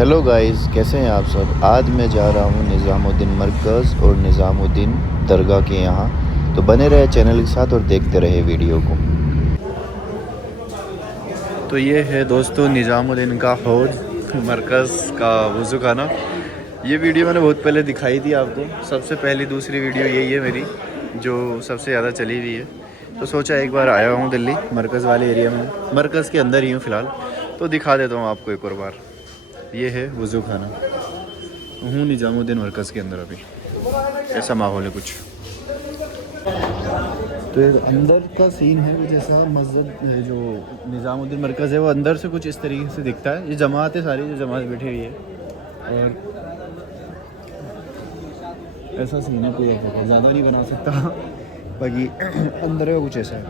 Hello guys, कैसे हैं आप सब। आज मैं जा रहा हूं निज़ाम उद्दीन मरकज़ और निज़ाम उद्दीन दरगाह के यहाँ। तो बने रहे चैनल के साथ और देखते रहे वीडियो को। तो ये है दोस्तों निज़ाम उद्दीन का हौज मरकज़ का वज़ू खाना। ये वीडियो मैंने बहुत पहले दिखाई थी आपको। सबसे पहली दूसरी वीडियो यही है मेरी जो सबसे ज़्यादा चली हुई है। तो सोचा एक बार आया हूँ दिल्ली मरकज़ वाले एरिया में, मरकज़ के अंदर ही हूँ फ़िलहाल, तो दिखा देता हूँ आपको एक और बार। ये है वज़ू खाना। हूँ निज़ामुद्दीन मरकज़ के अंदर। अभी ऐसा माहौल है कुछ। तो एक अंदर का सीन है कुछ ऐसा। मस्जिद जो निज़ामुद्दीन मरकज़ है वो अंदर से कुछ इस तरीके से दिखता है। ये जमात है सारी, जो जमात बैठी हुई है, और ऐसा सीन है। कोई ज़्यादा नहीं बना सकता, बाकी अंदर का कुछ ऐसा है।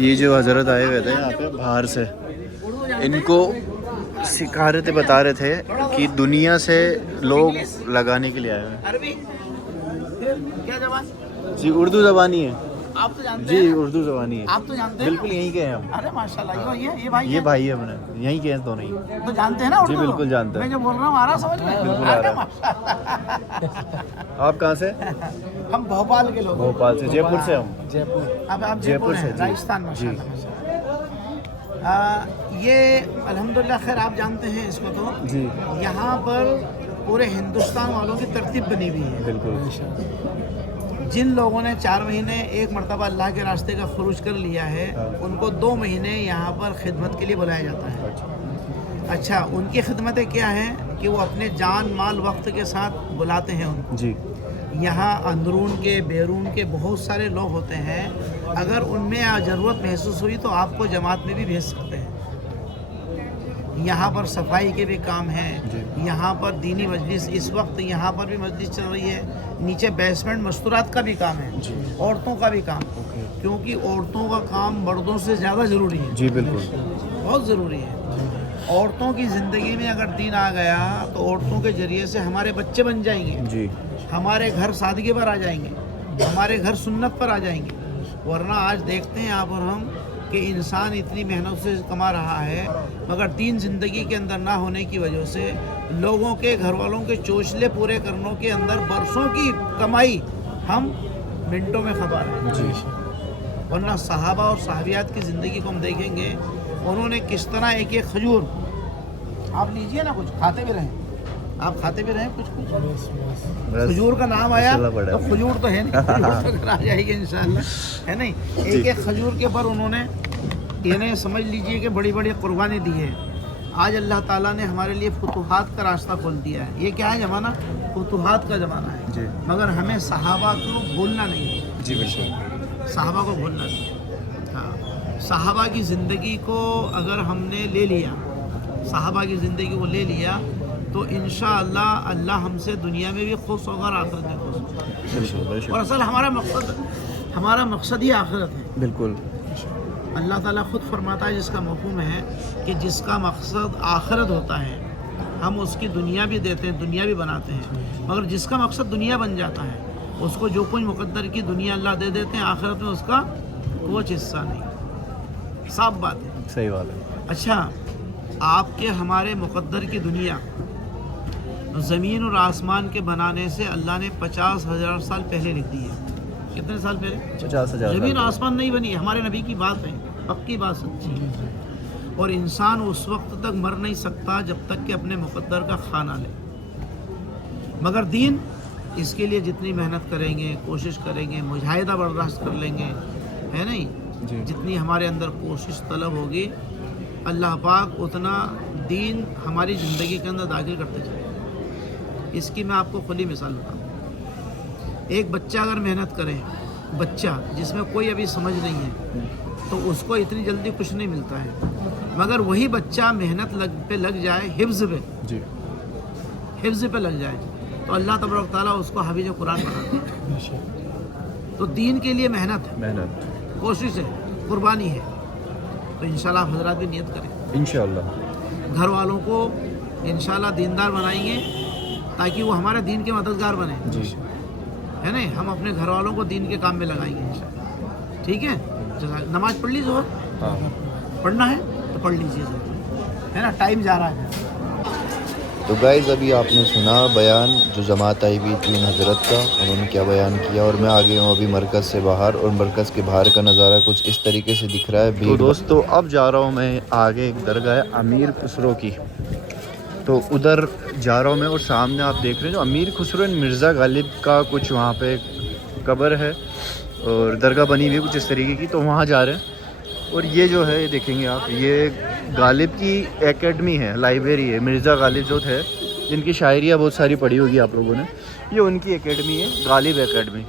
ये जो हज़रत आए हुए थे यहाँ पे बाहर से, इनको सिखा रहे थे, बता रहे थे कि दुनिया से लोग लगाने के लिए आए हैं। अरबी क्या जबान? जी उर्दू ज़बानी है। आप तो जानते जी हैं। उर्दू ज़बानी है। आप तो जानते हैं। बिल्कुल यहीं के हैं हम। अरे माशाल्लाह, ये भाई ये भाई है अपने, यहीं के हैं दोनों ही। तो जानते हैं ना उर्दू? जी बिल्कुल जानते हैं। मैं जो बोल रहा हूँ आ रहा समझ में? बिल्कुल आ रहा है। आप कहाँ से? हम भोपाल के लोग। भोपाल से, जयपुर से हम। जयपुर। अब आप जयपुर जयपुर से, से, जी। राजस्थान माशाल्लाह। ये अल्हम्दुलिल्लाह खैर आप जानते हैं इसको तो। जी यहाँ पर पूरे हिंदुस्तान वालों की तरतीब बनी हुई है। बिल्कुल। जिन लोगों ने 4 महीने एक मरतबा अल्लाह के रास्ते का खरूज कर लिया है, उनको 2 महीने यहाँ पर खिदमत के लिए बुलाया जाता है। अच्छा, उनकी खिदमतें क्या हैं कि वो अपने जान माल वक्त के साथ बुलाते हैं उनको। जी यहाँ अंदरून के बैरून के बहुत सारे लोग होते हैं। अगर उनमें ज़रूरत महसूस हुई तो आपको जमात में भी भेज सकते हैं। यहाँ पर सफाई के भी काम हैं, यहाँ पर दीनी मजलिस, इस वक्त यहाँ पर भी मजलिस चल रही है। नीचे बेसमेंट मस्तूरात का भी काम है, औरतों का भी काम, क्योंकि औरतों का काम मर्दों से ज़्यादा ज़रूरी है। जी बिल्कुल, बहुत ज़रूरी है। औरतों की ज़िंदगी में अगर दीन आ गया तो औरतों के ज़रिए से हमारे बच्चे बन जाएंगे, जी हमारे घर सादगी पर आ जाएंगे, हमारे घर सुन्नत पर आ जाएंगे। वरना आज देखते हैं यहाँ पर हम कि इंसान इतनी मेहनत से कमा रहा है, मगर दीन ज़िंदगी के अंदर ना होने की वजह से लोगों के घर वालों के चोचले पूरे करने के अंदर बरसों की कमाई हम मिनटों में खपा रहे हैं। जी वरना सहाबा और सहाबियात की ज़िंदगी को हम देखेंगे, उन्होंने किस तरह एक एक खजूर, आप लीजिए ना, कुछ खाते भी रहें, आप खाते भी रहें कुछ खजूर का नाम आया तो खजूर तो है नहीं, खजूर तो आ जाएगी इंशाल्लाह, है नहीं। एक एक खजूर के पर उन्होंने यानी समझ लीजिए कि बड़ी बड़ी कुर्बानी दी है। आज अल्लाह ताला ने हमारे लिए फुतुहात का रास्ता खोल दिया है। ये क्या है ज़माना? फुतुहात का ज़माना है जी। मगर हमें सहाबा को भूलना नहीं है। जी बिल्कुल, सहाबा को भूलना नहीं। हाँ, सहाबा की ज़िंदगी को अगर हमने ले लिया, सहाबा की ज़िंदगी को ले लिया तो इंशाअल्लाह अल्लाह हमसे दुनिया में भी खुश होगा और आखिरत में खुश होगा। और असल हमारा मकसद ही आखिरत है। बिल्कुल। अल्लाह ताला खुद फरमाता है, जिसका मफ़हूम है कि जिसका मकसद आखिरत होता है हम उसकी दुनिया भी देते हैं, दुनिया भी बनाते हैं। मगर जिसका मकसद दुनिया बन जाता है उसको जो कुछ मुकद्दर की दुनिया अल्लाह दे देते हैं, आखिरत में उसका कुछ हिस्सा नहीं। साफ बात है, सही बात है। अच्छा, आपके हमारे मुकद्दर की दुनिया ज़मीन और आसमान के बनाने से अल्लाह ने 50,000 साल पहले लिख दी है। कितने साल पहले? 50,000। ज़मीन आसमान नहीं बनी, हमारे नबी की बात है, पक्की बात, सच्ची है। और इंसान उस वक्त तक मर नहीं सकता जब तक कि अपने मुकद्दर का खाना ले। मगर दीन, इसके लिए जितनी मेहनत करेंगे, कोशिश करेंगे, मुजाहिदा बर्दाश्त कर लेंगे, है नहीं, जितनी हमारे अंदर कोशिश तलब होगी, अल्लाह पाक उतना दीन हमारी ज़िंदगी के अंदर दाखिल करते चले। इसकी मैं आपको खुली मिसाल बताऊँ। एक बच्चा अगर मेहनत करे, बच्चा जिसमें कोई अभी समझ नहीं है, तो उसको इतनी जल्दी कुछ नहीं मिलता है। मगर वही बच्चा मेहनत पे लग जाए, हिफ्ज़ पे लग जाए, तो अल्लाह तबारक ताला उसको हाफिज़ कुरान बना दे। तो दीन के लिए मेहनत कोशिश है, कुर्बानी है। तो इंशाल्लाह हज़रात भी नियत करें, इंशाल्लाह घर वालों को इंशाल्लाह दीनदार बनाएंगे ताकि वो हमारे दीन के मददगार बने, है नहीं। हम अपने घर वालों को दीन के काम में लगाएंगे इंशाल्लाह। ठीक है, नमाज पढ़ लीजिए, पढ़ना है तो पढ़ लीजिए, है ना, टाइम जा रहा है। تو گائز ابھی آپ نے سنا بیان جو جماعت آئی ہوئی تھی ان حضرت کا، انہوں نے کیا بیان کیا، اور میں آ گیا ہوں ابھی مرکز سے باہر، اور مرکز کے باہر کا نظارہ کچھ اس طریقے سے دکھ رہا ہے۔ تو دوستو اب جا رہا ہوں میں آگے ایک درگاہ ہے امیر خسرو کی، تو ادھر جا رہا ہوں میں، اور سامنے آپ دیکھ رہے ہیں جو امیر خسرو مرزا غالب کا کچھ وہاں پہ قبر ہے اور درگاہ بنی ہوئی کچھ اس طریقے کی، تو وہاں جا رہے ہیں۔ اور یہ جو ہے یہ دیکھیں گے آپ، یہ غالب کی اکیڈمی ہے، لائبریری ہے، مرزا غالب جو تھے جن کی شاعریاں بہت ساری پڑھی ہوگی آپ لوگوں نے، یہ ان کی اکیڈمی ہے، غالب اکیڈمی۔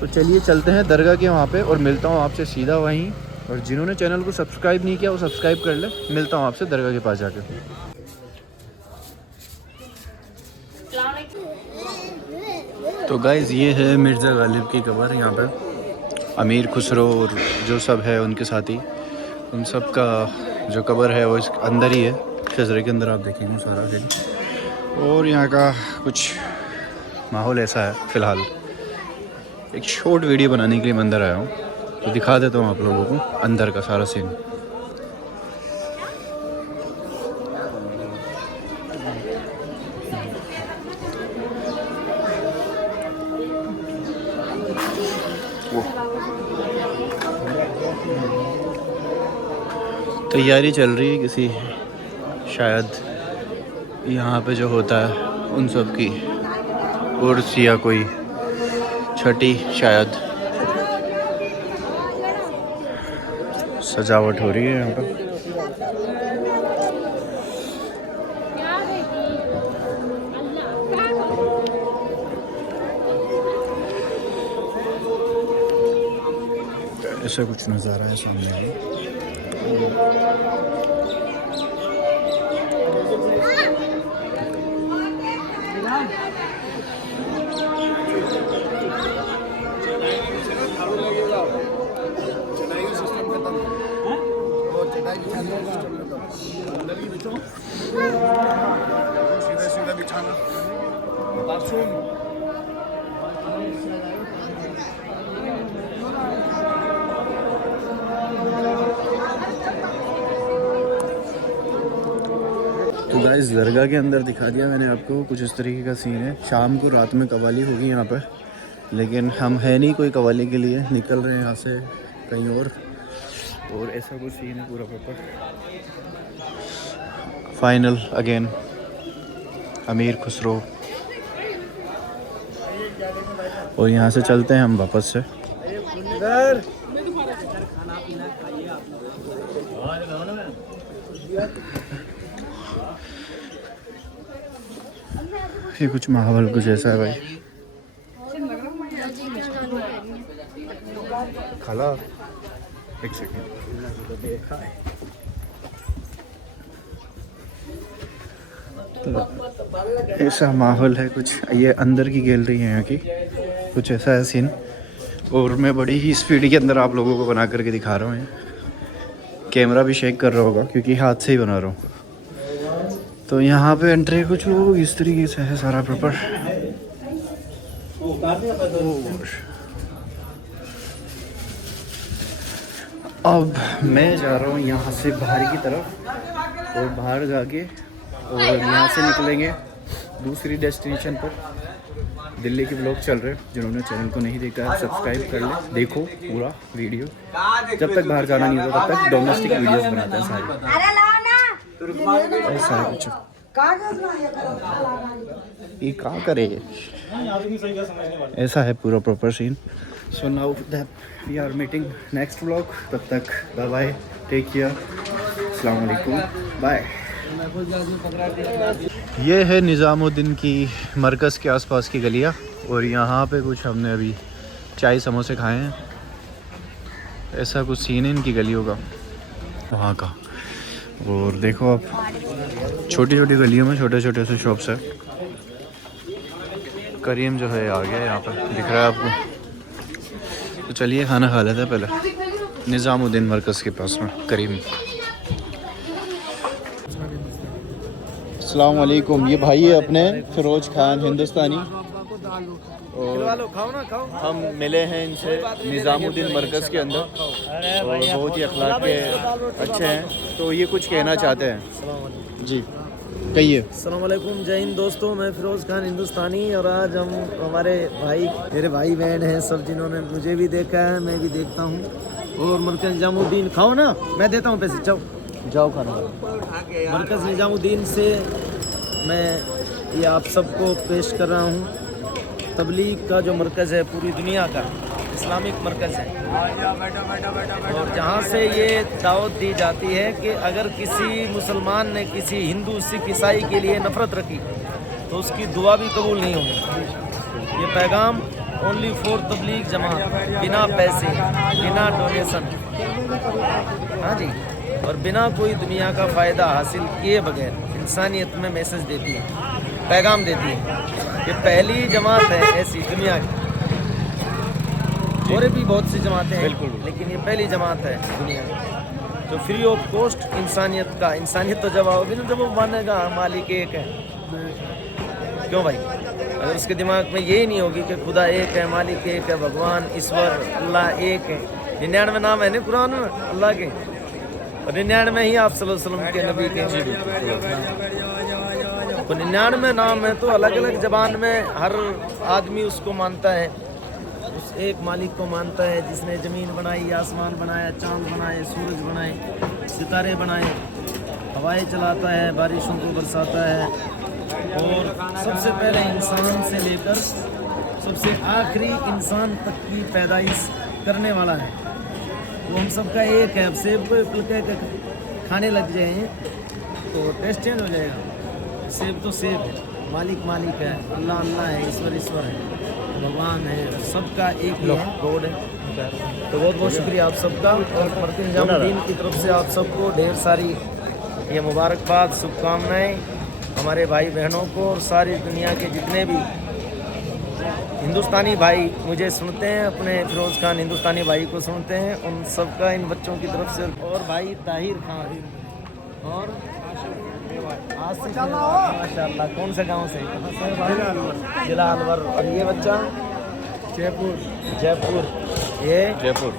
تو چلیے چلتے ہیں درگاہ کے وہاں پہ، اور ملتا ہوں آپ سے سیدھا وہیں، اور جنہوں نے چینل کو سبسکرائب نہیں کیا وہ سبسکرائب کر لیں۔ ملتا ہوں آپ سے درگاہ کے پاس جا کے۔ تو گائز یہ ہے مرزا غالب کی قبر، یہاں پہ امیر خسرو اور جو سب ہے ان کے ساتھی، ان سب کا جو قبر ہے وہ اس اندر ہی ہے، شجرے کے اندر آپ دیکھیں گے سارا دن۔ اور یہاں کا کچھ ماحول ایسا ہے، فی الحال ایک شارٹ ویڈیو بنانے کے لیے میں اندر آیا ہوں، تو دکھا دیتا ہوں آپ لوگوں کو اندر کا سارا سین۔ تیاری چل رہی ہے کسی شاید یہاں پہ جو ہوتا ہے ان سب کی عرس یا کوئی چھٹی، شاید سجاوٹ ہو رہی ہے یہاں پہ۔ ایسا کچھ نظارہ ہے سامنے بھی۔ تو گائز درگاہ کے اندر دکھا دیا میں نے آپ کو، کچھ اس طریقے کا سین ہے۔ شام کو رات میں قوالی ہوگی یہاں پہ، لیکن ہم ہے نہیں کوئی قوالی کے لیے، نکل رہے ہیں یہاں سے کہیں اور ایسا کچھ سین ہے پورا پراپر۔ فائنل اگین امیر خسرو، اور یہاں سے چلتے ہیں ہم واپس سے۔ یہ کچھ ماحول کچھ ایسا ہے بھائی۔ کھلا ایک سیکنڈ، ایسا ماحول ہے کچھ، یہ اندر کی گیلری ہے یہاں کی، کچھ ایسا ہے سین، اور میں بڑی ہی اسپیڈ کے اندر آپ لوگوں کو بنا کر کے دکھا رہا ہوں۔ کیمرہ بھی شیک کر رہا ہوگا کیونکہ ہاتھ سے ہی بنا رہا ہوں۔ تو یہاں پہ انٹری کچھ لوگ اس طریقے سے ہے سارا پراپر۔ اب میں جا رہا ہوں یہاں سے باہر کی طرف، اور باہر جا کے اور یہاں سے نکلیں گے دوسری ڈیسٹینیشن پر۔ دلی کے بلاگ چل رہے ہیں، جنہوں نے چینل کو نہیں دیکھا ہے سبسکرائب کر لیں، دیکھو پورا ویڈیو۔ جب تک باہر جانا نہیں ہوتا تب تک ڈومیسٹک ویڈیوز بناتے ہیں سارے، ایسا ہے کچھ۔ یہ کہاں کرے، ایسا ہے پورا proper scene. So now that we are meeting next vlog, تب تک بائے بائے، ٹیک کیئر، السلام علیکم، بائے۔ یہ ہے نظام الدین کی مرکز کے آس پاس کی گلیاں، اور یہاں پہ کچھ ہم نے ابھی چائے سموسے کھائے ہیں، ایسا کچھ سین ہے ان کی گلیوں کا وہاں کا۔ اور دیکھو آپ چھوٹی چھوٹی گلیوں میں چھوٹے چھوٹے سے شاپس ہیں۔ کریم جو ہے آ گیا یہاں پر، دکھ رہا ہے آپ کو۔ تو چلیے کھانا کھا لیتے ہیں پہلے، نظام الدین مرکز کے پاس میں کریم۔ السلام علیکم، یہ بھائی ہے اپنے فیروز خان ہندوستانی، اور ہم ملے ہیں ان سے نظام الدین مرکز کے اندر، اور بہت ہی اخلاق کے اچھے ہیں، تو یہ کچھ کہنا چاہتے ہیں جی۔ कहिए। अस्सलाम वालेकुम, जय हिंद दोस्तों। मैं फिरोज़ खान हिंदुस्तानी, और आज हम हमारे भाई, मेरे भाई बहन हैं सब, जिन्होंने मुझे भी देखा है, मैं भी देखता हूँ, और मरकज़ निज़ामुद्दीन, खाओ ना, मैं देता हूँ पैसे, जाओ खाना। मरकज़ निज़ामुद्दीन से मैं ये आप सबको पेश कर रहा हूँ। तबलीग का जो मरकज़ है, पूरी दुनिया का इस्लामिक मरकज़ है, और जहाँ से ये दावत दी जाती है कि अगर किसी मुसलमान ने किसी हिंदू, सिख, ईसाई के लिए नफ़रत रखी तो उसकी दुआ भी कबूल नहीं होगी। ये पैगाम ओनली फॉर तबलीग जमात, बिना पैसे, बिना डोनेशन, हाँ जी, और बिना कोई दुनिया का फ़ायदा हासिल किए बगैर इंसानियत में मैसेज देती है, पैगाम देती है। ये पहली जमात है ऐसी दुनिया की, और भी बहुत सी जमातें हैं, लेकिन ये पहली जमात है दुनिया की जो फ्री ऑफ कॉस्ट इंसानियत तो जब आओगी ना, जब वो मानेगा मालिक एक है। क्यों भाई? अगर उसके दिमाग में यही नहीं होगी कि खुदा एक है, मालिक एक है, भगवान, ईश्वर, अल्लाह एक है। 99 नाम है ना कुरान में अल्लाह के, और 99 ही आप सल्लल्लाहु अलैहि वसल्लम के नबी के। तो 99 नाम है, तो अलग अलग ज़बान में हर आदमी उसको मानता है, उस एक मालिक को मानता है जिसने ज़मीन बनाई, आसमान बनाया, चांद बनाए, सूरज बनाए, सितारे बनाए, हवाएं चलाता है, बारिशों को बरसाता है, और सबसे पहले इंसान से लेकर सबसे आखिरी इंसान तक की पैदाइश करने वाला है। वो हम सबका एक है। अब सेब को पलटे के खाने लग जाए तो टेस्ट चेंज हो जाएगा। सेब तो सेब है, मालिक मालिक है, अल्लाह अल्लाह है, ईश्वर ईश्वर है, भगवान है, सबका एक ही है, गॉड है। तो बहुत बहुत शुक्रिया आप सबका, और मरकज़ निज़ामुद्दीन की तरफ से आप सबको ढेर सारी ये मुबारकबाद, शुभकामनाएँ हमारे भाई बहनों को, और सारी दुनिया के जितने भी हिंदुस्तानी भाई मुझे सुनते हैं, अपने फिरोज़ खान हिंदुस्तानी भाई को सुनते हैं, उन सबका इन बच्चों की तरफ से। और भाई ताहिर खान और आसिफ, माशाल्लाह, कौन से गांव से? जिला अलवर। और ये बच्चा जयपुर, ये जयपुर,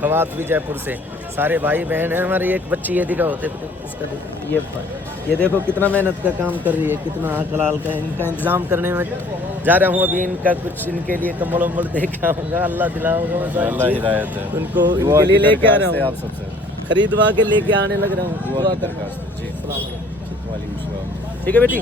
खवात भी जयपुर से। सारे भाई बहन हैं हमारे। एक बच्ची ये दिखा होते इसका, ये देखो कितना मेहनत का काम कर रही है, कितना हलाल का इनका इंतज़ाम करने में जा रहा हूँ। अभी इनका कुछ इनके लिए कम्बल वम्बल देखा होगा, अल्लाह दिलाओगा, अल्लाह हिदायत है उनको, इनके लिए लेके आ रहा हूँ, आप सबसे खरीदवा के लेके आने लग रहा हूँ। जी, ठीक है बेटी।